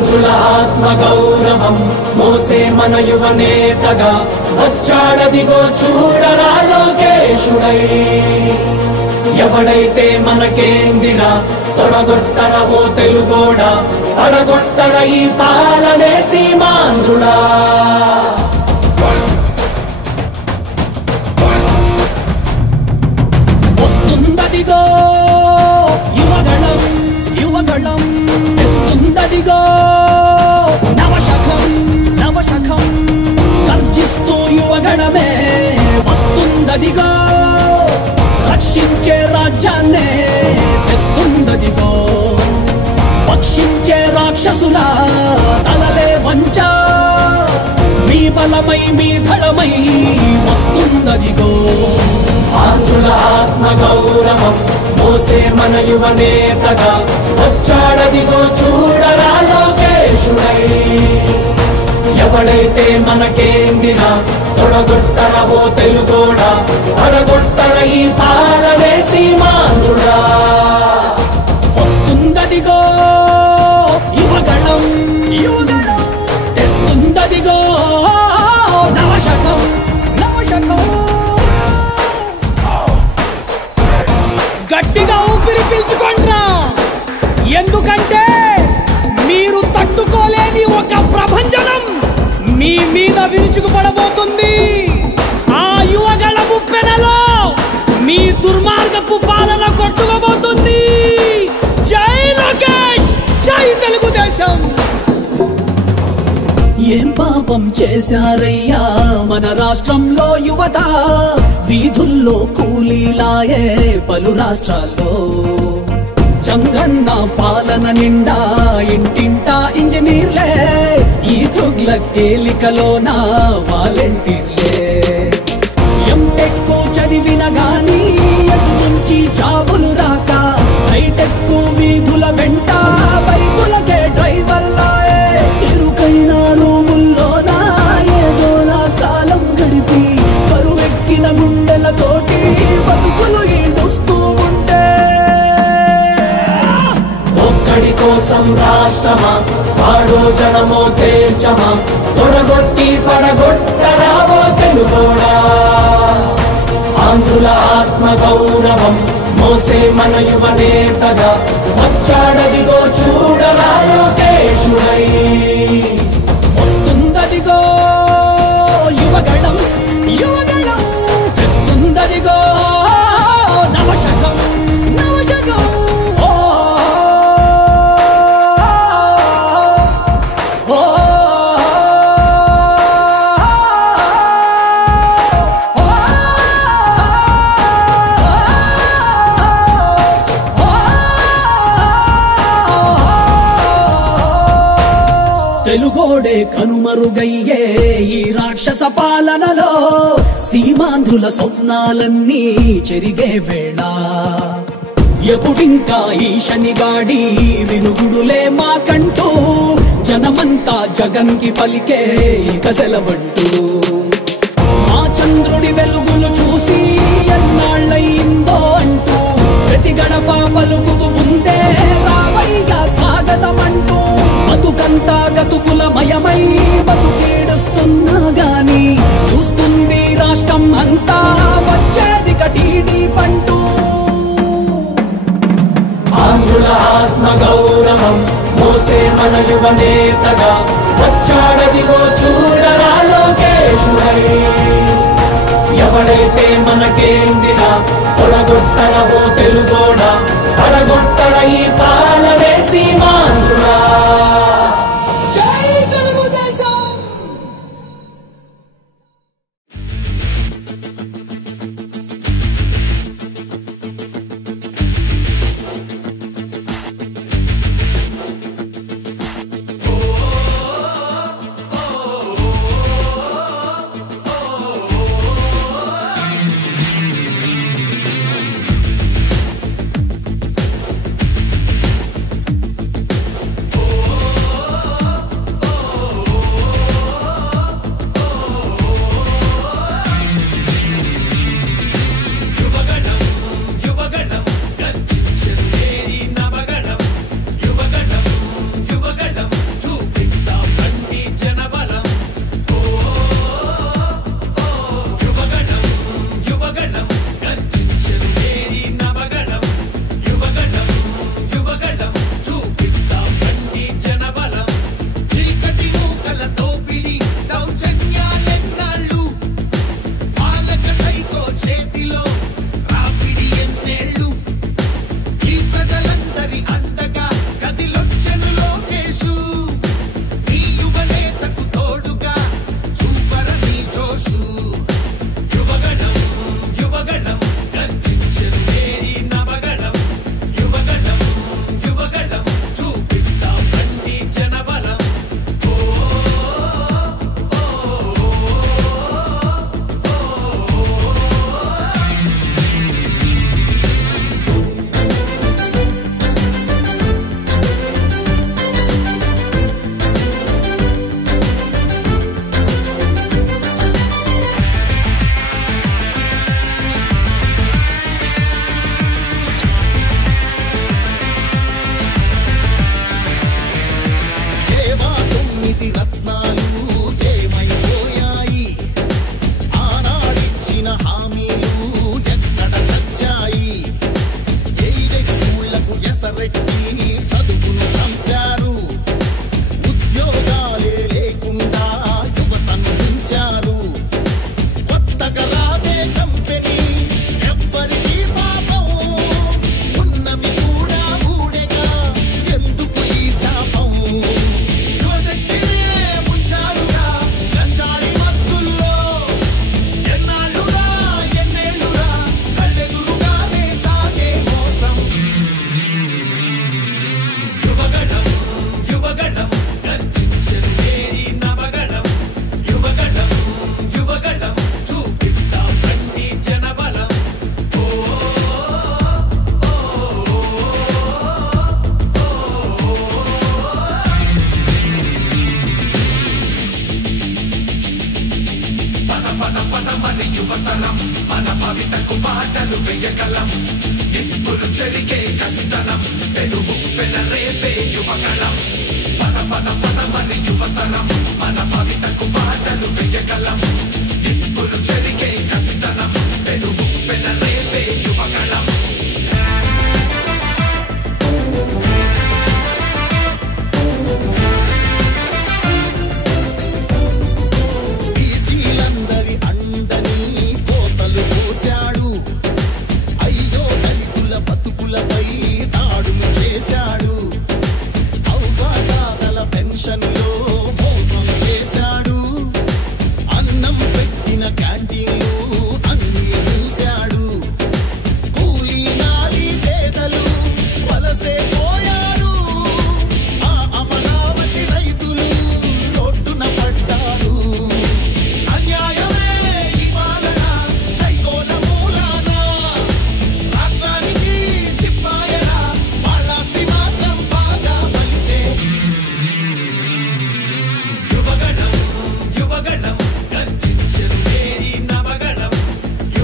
ఆంధ్రుల ఆత్మ గౌరవం మోసే మన యువనేతగా వచ్చాడదిగో చూడరా లోకేశుడై. ఎవడైతే మనకేందిరా తొడగొట్టరా ఓ తెలుగోడా, పడగొట్టర ఈ పాలనే సీమాంధ్రుడా. వస్తుందదిగో యువగళం యువగళం, తెస్తుందదిగో నవశకం నవశకం, గర్జిస్తూ యువగణమే వస్తుందదిగో, రక్షించే రాజ్యాన్నే తెస్తుందదిగో, పక్షించే రాక్షసుల తలలే వంచ, మీ బలమై మీ ధడమై వస్తుందదిగో. ఆంధ్రుల ఆత్మ గౌరవం మోసే మన యువనేతగా వచ్చాడదిగో చూడరా లోకేశుడై. ఎవడైతే మనకేందిరా తొడగొట్టరా ఓ తెలుగోడా, పడగొట్టర ఈ పాలనే సీమాంధ్రుడా. వస్తుందదిగో యువగణం యువగణం, తెస్తుందదిగో నవశకం నవశకం. గట్టిగా ఊపిరి పీల్చుకోండ్రా, ఎందుకంటే మీరు తట్టుకోలేని ఒక ప్రభంజనం మీ మీద విరుచుకుపడబోతుంది. ఆ యువగళపు పెనలో మీ దుర్మార్గపు పాలన కొట్టుకోబోతుంది. జై లోకేష్, జై తెలుగుదేశం. ఏం పాపం చేశారయ్యా మన రాష్ట్రంలో యువత, వీధుల్లో కూలీలాయే పలు రాష్ట్రాల్లో. చంగన్న పాలన నిండా ఇంటింటా ఇంజనీర్లే, ఈ తుగ్లక్ ఏలికలోన వాలంటీర్లే. ఎంటెక్కు చదివిన గాని ఎటు నుంచి జాబులు రాక, హైటెక్కు వీధుల వెంట బైకులకే డ్రైవర్లాయే. ఇరుకైన రూముల్లోనా ఏదోలా కాలం గడిపి, కరువెక్కిన గుండెలతోటి బతుకులు ఈడుస్తూ ఉంటే, ఒక్కడి కోసం రాష్ట్రమా వాడో జనమో తేల్చమా, తొడగొట్టి పడగొట్టరావో తెలుగోడా. ఆంధ్రుల ఆత్మ గౌరవం మోసే మన యువనేతగా వచ్చాడదిగో చూడరా లోకేశుడై. వస్తుందదిగో యువగణం యువగణం, తెస్తుందదిగో నవశకం నవశకం. తెలుగోడే కనుమరుగయ్యే ఈ రాక్షస పాలనలో, సీమాంధ్రుల స్వప్నాలన్నీ చెరిగే వేళ. ఎప్పుడింకా ఈ శనిగాడి విరుగుడులే మాకంటూ, జనమంతా జగన్ కి పలికే ఇక సెలవంటూ. మా చంద్రుడి వెలుగులు చూసి ఎన్నాళ్ళయిందో అంటూ, ప్రతి గడప పలుకుతూ ఉందే రావయ్యా స్వాగతమంటూ. బతుకంతా గతుకుల మయమై బతుకేడుస్తున్నా గాని, చూస్తుంది రాష్ట్రం అంతా వచ్చేది కటీడీ పంటూ. ఆంధ్రుల ఆత్మ గౌరవం మోసే మన యువనేతగా వచ్చాడదిగో చూడరా లోకేశుడై. ఎవడైతే మనకేందిరా తొడగొట్టరా ఓ తెలుగోడా, పడగొట్టర ఈ పాలనే సీమాంధ్రుడా. జై తెలుగుదేశం. భవితకు బాటలు వేయగలం నిప్పులు చెరిగే కసితనం పెనుగు పెన రేపే యువకళం పద పద పద మరి యువతరం మన భవితకు బాటలు వేయగలం నిప్పులు చెరిగే కసితనం పెనుగు పెన రేపే యువకళం బీసీలందరి అండని కోతలు పోశాడు అయ్యో దళితుల బతుకులపై దాడులు చేశాడు అవ్వాతాతల పెన్షన్